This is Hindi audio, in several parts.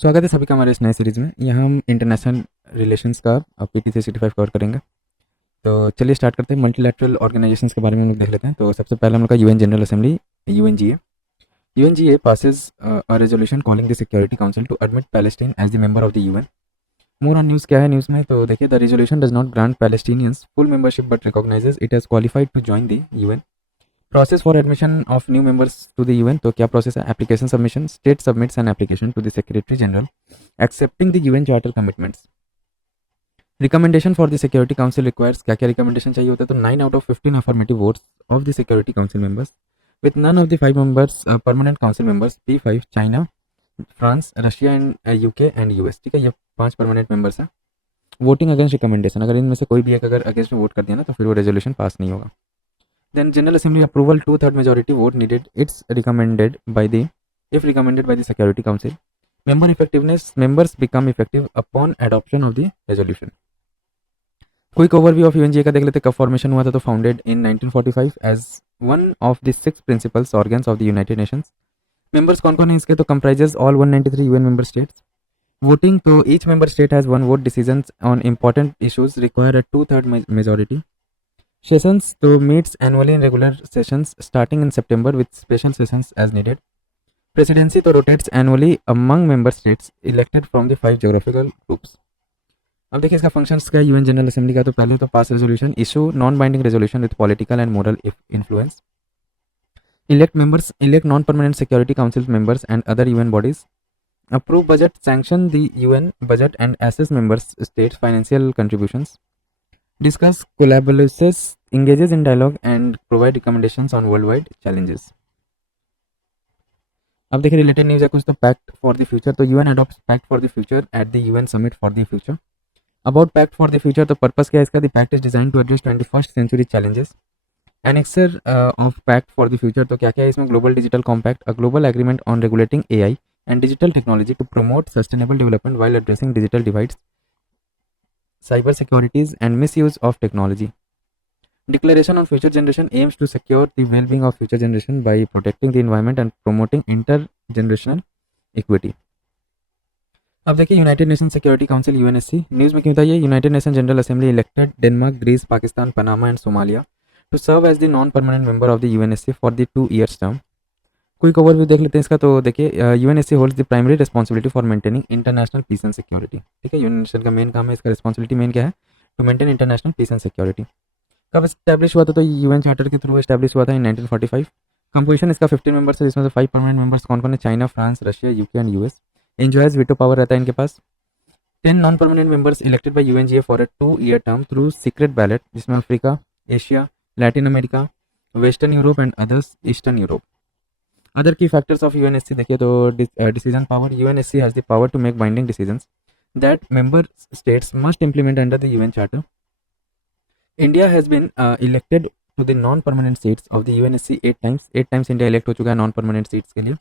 स्वागत है सभी का हमारे इस नए सीरीज़ में। यहाँ हम इंटरनेशनल रिलेशंस का पीटी 365 कवर करेंगे। तो चलिए स्टार्ट करते हैं। मल्टीलैटरल ऑर्गेनाइजेशंस के बारे में हम लोग देख लेते हैं। तो सबसे पहले हम लोग का UN General assembly UNGA. UNGA passes a resolution calling the Security Council to admit Palestine as the member of the UN. More on news क्या है न्यूज़ में, तो देखिए, the resolution does not grant Palestinians full membership but recognises it has qualified to join the UN. Process for admission of new members to the UN, तो क्या प्रोसेस है? Application submission, state submits an application to the secretary general accepting the UN charter commitments. Recommendation for the Security Council requires, क्या क्या रिकमेंडेशन चाहिए होता है? तो 9 out of 15 affirmative votes of the Security council members with none of the 5 members permanent council members, P5 China, France, Russia and UK and US. ठीक है, ये 5 परमानेंट मेंबर्स हैं। वोटिंग अगेंस्ट रिकमेंडेशन, अगर इनमें से कोई भी एक अगर अगेंस्ट में वोट कर दिया ना, तो फिर वो रेजोल्यूशन पास नहीं होगा। Then General Assembly approval, 2/3 majority vote needed, it's recommended by the if recommended by the Security Council. Member effectiveness, members become effective upon adoption of the resolution. Quick overview of UNGA का देख लेते हैं। कब फॉर्मेशन हुआ था? तो founded in 1945 as one of the 6 principals organs of the United Nations. Members कौन कौन है इसके? तो comprises all 193 UN member states. Voting, तो each member state has one vote. Decisions on important issues require a 2/3 majority. Sessions, तो meets annually in regular sessions starting in September with special sessions as needed. Presidency, तो rotates annually among member states elected from the 5 geographical groups. अब देखिए इसका फंक्शंस क्या है यूएन जनरल असेंबली का। तो पहले तो pass resolution, issue non binding resolution with political and moral influence, elect members, elect non permanent security council members and other UN bodies, approve budget, sanction the UN budget and assess members states financial contributions, discuss collaborations, engages in dialogue and provide recommendations on worldwide challenges। अब देखिए रिलेटेड न्यूज़ है कुछ। तो पैक्ट फॉर द फ्यूचर, तो UN adopts pact for the future at the UN summit for the future. About pact for the future, तो पर्पस क्या है इसका? The pact is design to address 21st century challenges. Annexure of pact for the future, तो क्या क्या है इसमें? Global digital compact, a global agreement on regulating AI and digital technology to promote sustainable development while addressing digital divides, cyber securities and misuse of technology. Declaration on Future Generation aims to secure the well-being of future generation by protecting the environment and promoting intergenerational equity. अब देखिए United Nation Security Council UNSC news में क्यों था ये? United Nation General Assembly elected Denmark, Greece, Pakistan, Panama and Somalia to serve as the non permanent member of the UNSC for the 2 years term. Quick overview देख लेते हैं इसका। तो देखिए UNSC holds the primary responsibility for maintaining international peace and security. ठीक है, यूएनएससी का मेन काम है, इसका रिस्पॉन्सिबिलिटी मेन क्या है? To maintain international peace and security. कब इस्टेब्लिश हुआ था? तो यूएन चार्टर के थ्रू इस्टेब्लिश हुआ था इन 1945। कंपोजिशन इसका 15 मेंबर्स है, जिसमें से 5 परमानेंट मेंबर्स कौन कौन है? China, France, Russia, UK and US. Enjoys veto power रहता है इनके पास। 10 non permanent members elected by UNGA for a 2 year term through secret ballot, जिसमें Africa, Asia, Latin America, Western Europe and others Eastern Europe. Other key factors of UNSC देखिए तो decision power, UNSC has the power to make binding decisions that member states must implement under the UN charter. India has been elected to the non permanent seats of the UNSC 8 times। 8 times India elect हो चुका है नॉन परमानेंट सीट्स के लिए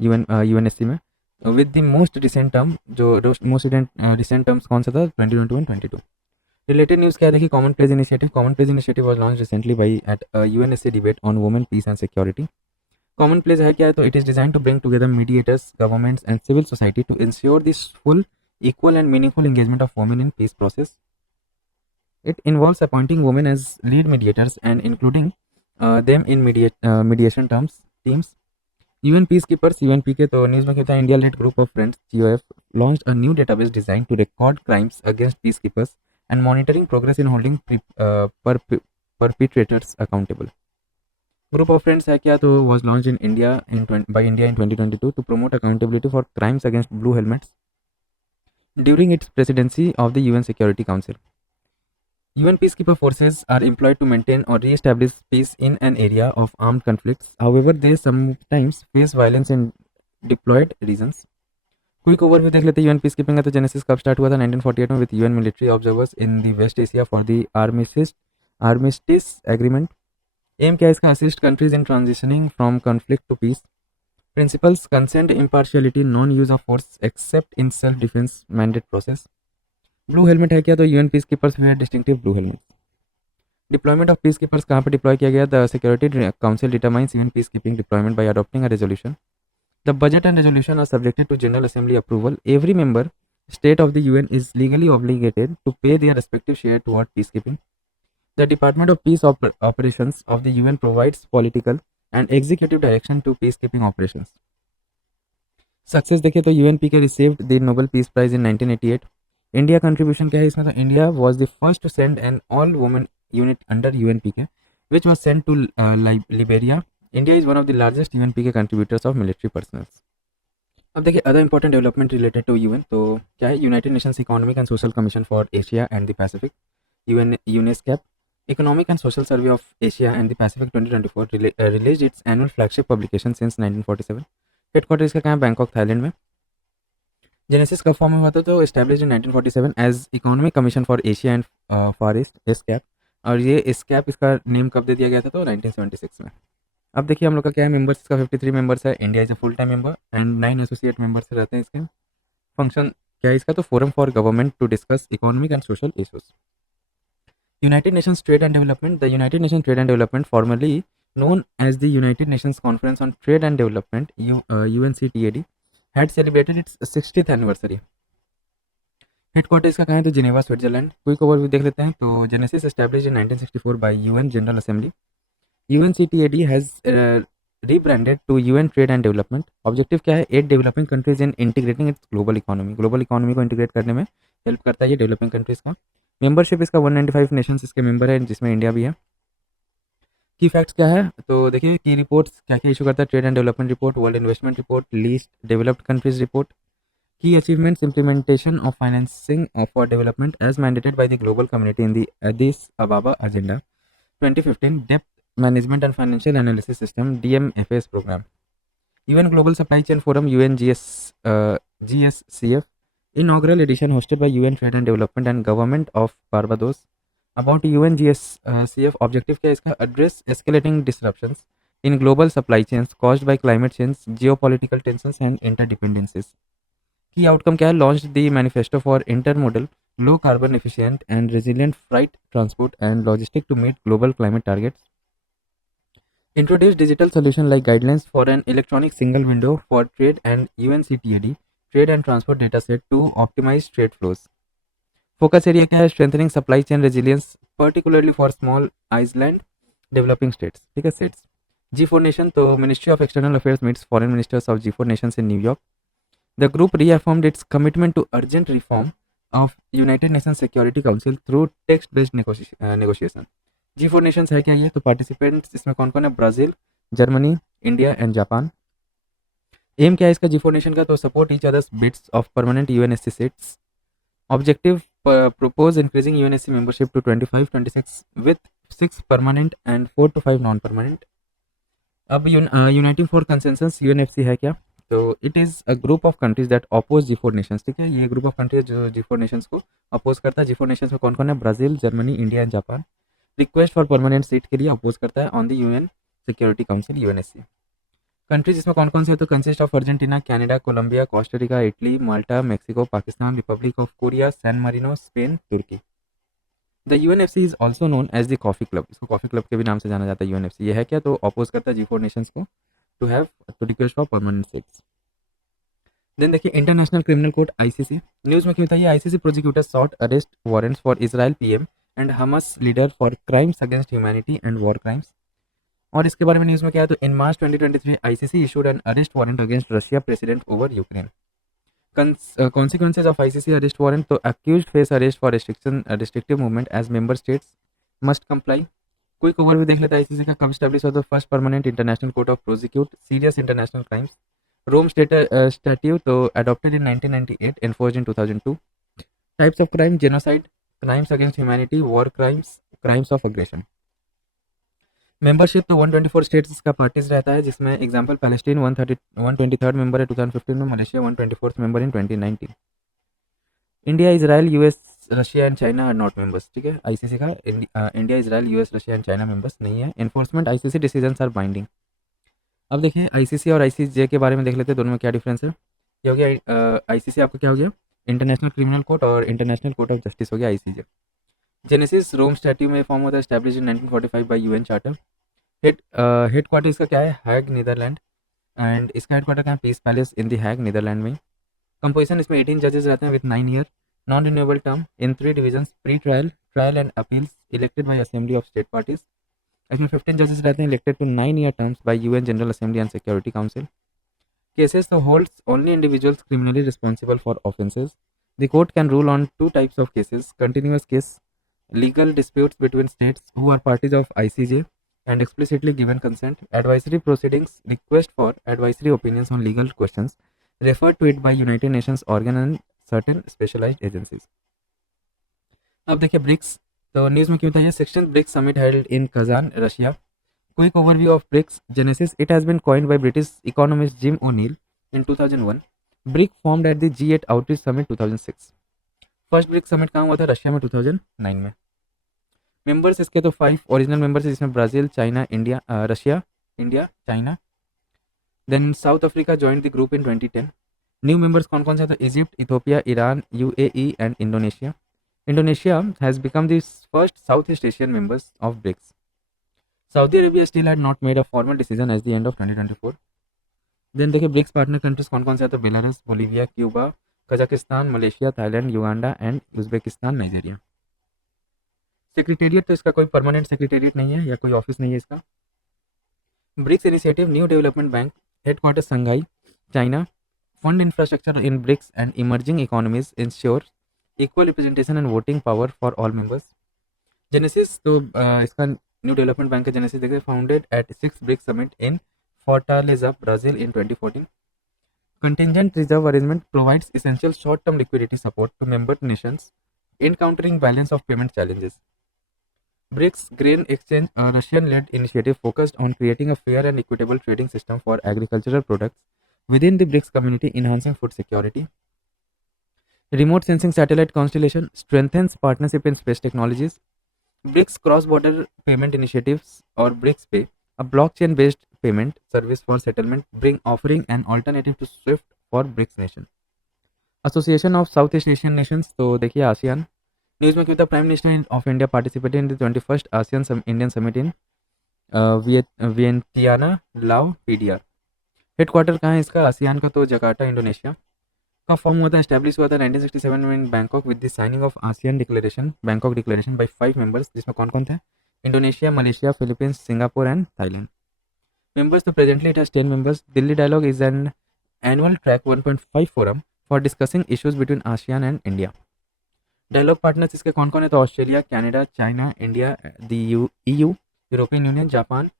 यूएनएससी में। With the most recent term, जो मोस्ट रिसेंट टर्म्स कौन सा था? 2021 22। रिलेटेड न्यूज़ क्या है? देखिए common place initiative. Common place initiative was launch recently by at UNSC debate on women peace and security. Common place है क्या है? तो it is design to bring together mediators, governments and civil society to ensure this full, equal and meaningful engagement of women in peace process. It involves appointing women as lead mediators and including them in mediation teams. UN peacekeepers, UNPK, तो न्यूज़ में क्या था? India lead group of friends GOF launched a new database designed to record crimes against peacekeepers and monitoring progress in holding perpetrators accountable. Group of friends है क्या? तो was launched in India by India in 2022 to promote accountability for crimes against blue helmets during its presidency of the UN Security Council. UN peacekeeper forces are employed to maintain or re-establish peace in an area of armed conflicts. However, they sometimes face violence in deployed regions. Quick overview देख लेते हैं यूएन पीसकीपिंग का। तो जेनेसिस कब स्टार्ट हुआ था? 1948 में with UN military observers in the West Asia for the armistice agreement. Aim क्या है इसका? Assist countries in transitioning from conflict to peace. Principles consent, impartiality, non use of force except in self defence mandate process. Blue helmet है क्या? तो UN peacekeepers were distinctive blue helmet. Deployment of peacekeepers कहाँ पर डिप्लॉय किया गया? The Security Council determines UN peacekeeping deployment bye adopting a resolution The budget and resolution are subjected to General Assembly approval. Every member state of the UN is legally obligated to pay their respective share toward peacekeeping. The Department of Peace Operations of the UN provides political and executive direction to peacekeeping operations. Success देखें तो UNPK received the Nobel Peace Prize in 1988. India contribution क्या है इसमें, तो India was the first to send an all women unit under UNPK which was sent to Liberia. India is one of the largest UNPK contributors of military personnel. अब देखिए other important development related to UN, तो क्या है, United Nations Economic and Social Commission for Asia and the Pacific, UNESCAP, Economic and Social Survey of Asia and the Pacific 2024 released its annual flagship publication since 1947. Headquarter इसका कहाँ है, बैंकॉक थाईलैंड में. जेनेसिस कब फॉर्म हुआ था, तो established in 1947 as economic commission for Asia and far east, ESCAP. और ये एसकैप इसका नेम कब दे दिया गया था, तो 1976 में. अब देखिए हम लोग का क्या है, मेंबर्स इसका 53 मेंबर्स है. India is a full time member and 9 associate members रहते हैं इसके. फंक्शन क्या है इसका, तो forum for government to discuss economic and social issues. United Nations Trade and Development, the United Nations Trade and Development formerly known as the United Nations Conference on Trade and Development, UNCTAD, had celebrated its 60th anniversary. Headquarter इसका कहाँ है, तो जिनेवा, स्विट्जरलैंड. क्विक ओवरव्यू देख लेते हैं. तो genesis established in 1964 by UN General Assembly. UNCTAD has rebranded to UN Trade and Development. Objective क्या है, 8 developing countries in integrating its global economy. Global economy को इंटीग्रेट करने में हेल्प करता है ये डेवलपिंग कंट्रीज का. मेंबरशिप इसका 195 नेशंस इसके मेंबर है, जिसमें इंडिया भी है. की फैक्ट्स क्या है, तो देखिए की रिपोर्ट्स क्या क्या इशू करता है, trade and development report, world investment report, least developed countries report, key achievements, implementation of financing for development as mandated by the global community in the Addis Ababa agenda 2015, डेप्थ management and financial analysis system, DMFAS program. UN global supply chain forum, GSCF, inaugural edition hosted by UN Trade and Development and Government of Barbados. About UNGSCF objective क्या है इसका, address escalating disruptions in global supply chains caused by climate change, geopolitical tensions and interdependencies. Key outcome क्या है, launched the manifesto for intermodal, low carbon efficient and resilient freight transport and logistics to meet global climate targets. Introduced digital solution like guidelines for an electronic single window for trade and UNCTAD trade and transport data set to optimize trade flows. Focus area क्या है, strengthening supply chain resilience particularly for small island developing states. ठीक है, स्टेट्स. G4 नेशन, तो ministry of external affairs meets foreign ministers of G4 nations in New York. The group reaffirmed its commitment to urgent reform of United Nations Security Council through text based negotiation. G4 nations है क्या ये, तो पार्टिसिपेंट्स इसमें कौन कौन है, Brazil, Germany, India and Japan. M क्या है इसका G4 नेशन का, तो support each others bids of permanent UNSC seats. Objective propose increasing UNSC membership to 25-26 with 6 permanent and 4 to 5 non-permanent. अब uniting for consensus UNFC है क्या, तो it is a group of countries that oppose G4 nations. ठीक है, ये group of countries जो G4 nations को oppose करता है. G4 nations में कौन कौन है, Brazil, Germany, India and Japan. Request for permanent seat के लिए अपोज करता है on the UN Security Council, UNSC. Countries इसमें कौन कौन से है, तो consist of Argentina, Canada, Colombia, Costa Rica, Italy, Malta, Mexico, Pakistan, Republic of Korea, San Marino, Spain, Turkey. The UNFC is also known as the coffee club. इसको कॉफी क्लब के भी नाम से जाना जाता है UNFC. ये है क्या, तो अपोज करता है G4 नेशंस को to have to request for permanent seats. Then देखिए international criminal court, ICC. News में क्यों था ये, ICC prosecutor sought arrest warrants for Israel PM and Hamas leader for crimes against humanity and war crimes. और इसके बारे में न्यूज़ में क्या है, तो in March 2023 ICC issued an arrest warrant against Russia president over Ukraine. Consequences of ICC arrest warrant, तो accused face arrest for restrictive movement as member states must comply. Quick overview देख लेते हैं ICC का. कब स्टैब्लिश हुआ, तो first permanent international court of prosecute serious international crimes. Rome statute, तो adopted in 1998, enforced in 2002. Types of crime, genocide, crimes against humanity, war crimes, crimes of aggression. Membership, तो 124 स्टेट्स का पार्टीज रहता है, जिसमें एग्जांपल पैलेस्टीन 123rd मेंबर है 2015 में, Malaysia 124th member in 2019. India, Israel, US, Russia and China are not members. ठीक है, ICC का India, Israel, US, Russia and China members नहीं है. Enforcement, ICC decisions are binding. अब देखिए ICC और ICJ के बारे में देख लेते हैं, दोनों में क्या डिफरेंस है. ये हो गया ICC आपका क्या हो गया, इंटरनेशनल क्रिमिनल कोर्ट, और इंटरनेशनल कोर्ट ऑफ जस्टिस हो गया ICJ. जेनेसिस रोम स्टैट्यू में फॉर्म होता है, established in 1945 by UN charter. Headquarter इसका क्या है, हैग, नीदरलैंड. एंड इसका हेडक्वार्टर कहाँ है, peace palace in the Hague, Netherland में। कंपोजिशन इसमें 18 जजेस रहते हैं with 9 year non renewable term in 3 divisions, pre trial, trial and appeals, elected by assembly of state parties. इसमें 15 जजेस रहते हैं elected to 9 year terms by UN General Assembly and Security Council. Cases तो holds only individuals criminally responsible for offences. The court can rule on two types of cases: continuous case, legal disputes between states who are parties of ICJ and explicitly given consent, advisory proceedings, request for advisory opinions on legal questions referred to it by United Nations organ and certain specialized agencies. अब देखिए ब्रिक्स, तो न्यूज़ में क्यों था ये, section BRICS summit held in Kazan, Russia. Quick overview of BRICS genesis. It has been coined by British economist Jim O'Neill in 2001. BRIC formed at the G8 Outreach Summit 2006. First BRICS summit कहाँ हुआ था, रशिया में 2009 में। मेंबर्स इसके तो 5 ओरिजिनल मेंबर्स है, जिसमें Brazil, China, India, Russia, India, China. Then South Africa joined the group in 2010। New members कौन कौन से थे, Egypt, Ethiopia, Iran, UAE and Indonesia. Indonesia has become the first South East Asian members of BRICS. Saudi Arabia still had not made a formal decision at the end of 2024. Then देखिए ब्रिक्स पार्टनर कंट्रीज कौन कौन से आते हैं, Belarus, Bolivia, Cuba, Kazakhstan, Malaysia, Thailand, Uganda and Uzbekistan, Nigeria. Secretariat तो इसका कोई परमानेंट सेक्रेटेरिएट नहीं है या कोई ऑफिस नहीं है इसका। BRICS initiative, new development bank, headquarter Shanghai, China. Fund infrastructure in BRICS and emerging economies ensure equal representation and voting power for all members. Genesis तो इसका न्यू डेवलपमेंट बैंक का जेनेसिस देखिए, founded at 6th BRICS summit in Fortaleza, Brazil in 2014. Contingent reserve arrangement provides essential short-term liquidity support to member nations encountering balance of payment challenges. BRICS Grain Exchange, a Russian-led initiative focused on creating a fair and equitable trading system for agricultural products within the BRICS community, enhancing food security. Remote sensing satellite constellation strengthens partnership in space technologies. BRICS cross-border payment initiatives or BRICS Pay, a blockchain-based payment service for settlement, offering an alternative to SWIFT for BRICS nation. Association of Southeast Asian Nations, तो देखिए आसियान। न्यूज़ में क्यों था, prime minister of India participated in the 21st ASEAN Indian summit in Vientiane, Lao, PDR. Headquarter कहाँ है इसका, आसियान का तो जकार्ता, इंडोनेशिया। कब फॉर्म हुआ था, एस्टैब्लिश हुआ था 1967 में in Bangkok with the signing of ASEAN declaration, Bangkok declaration by 5 members, जिसमें कौन कौन थे, Indonesia, Malaysia, Philippines, Singapore and Thailand. Members तो presently it has 10 members. Delhi dialogue is an annual track 1.5 forum for discussing issues between ASEAN and India. Dialogue partners इसके कौन कौन है, तो Australia, Canada, China, India, the EU, European Union, Japan,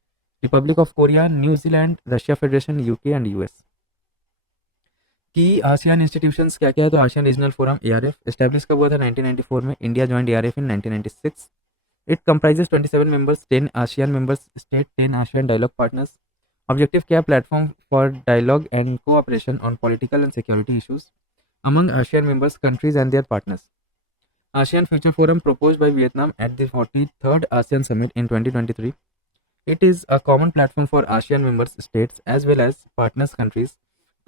Republic of Korea, New Zealand, Russia federation, UK and US. Key ASEAN institutions क्या क्या है, तो ASEAN regional forum ARF establish कब हुआ था, 1994 में। India joined ARF in 1996। It comprises 27 members, 10 ASEAN members state, 10 ASEAN dialogue partners. Objective क्या, platform for dialogue and cooperation on political and security issues among ASEAN members countries and their partners. ASEAN Future Forum proposed by Vietnam at the 43rd ASEAN Summit in 2023. It is a common platform for ASEAN member states as well as partners countries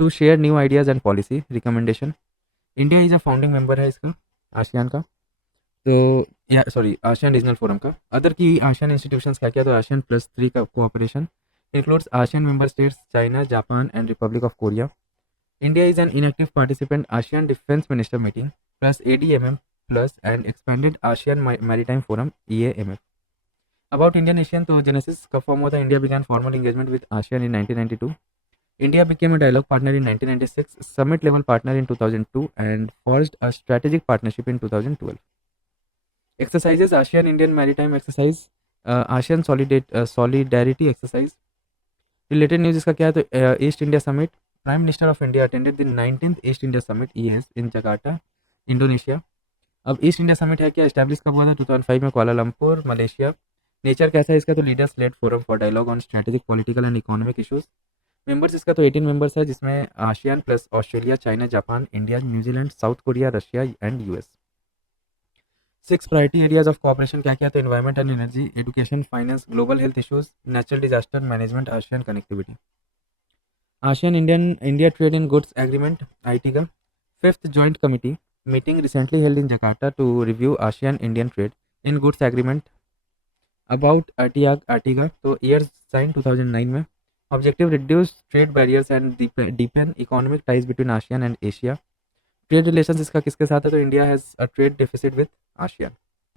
to share new ideas and policy recommendation. India is a founding member है इसका ASEAN का, तो या सॉरी ASEAN रीजनल फोरम का। अदर की ASEAN इंस्टीट्यूशंस क्या क्या, तो ASEAN+3 का cooperation includes ASEAN member states China, Japan and Republic of Korea. India is an inactive participant ASEAN Defense Minister Meeting plus ADMM plus and expanded ASEAN Maritime Forum EAMF. About Indian Asian, तो genesis का form हुआ था, India began formal engagement with ASEAN in 1992. India became a dialogue partner in 1996, summit level partner in 2002 and forged a strategic partnership in 2012. Exercises, ASEAN Indian Maritime Exercise, ASEAN Solidarity Exercise. Related news इसका क्या है, तो East India Summit, Prime Minister of India attended the 19th East India Summit EAS in Jakarta, Indonesia. अब ईस्ट इंडिया समिट है क्या, एस्टैब्लिश कब हुआ था, 2005 में, कुआलालंपुर, मलेशिया। नेचर कैसा है इसका, तो leaders led forum for dialogue on strategic political and economic issues. Members इसका तो 18 मेंबर्स है, जिसमें ASEAN plus Australia, China, Japan, India, New Zealand, South Korea, Russia and US. 6 priority areas of cooperation क्या क्या, तो environment and energy, education, finance, global health issues, natural disaster management, ASEAN connectivity. ASEAN India trade in goods agreement IT का 5th joint committee meeting recently held in Jakarta to review ASEAN Indian trade in goods agreement. About ATIGA, तो years signed 2009 में, objective reduce trade barriers and deepen economic ties between ASEAN and Asia. Trade relations इसका किसके साथ है, तो India has a trade deficit with ASEAN.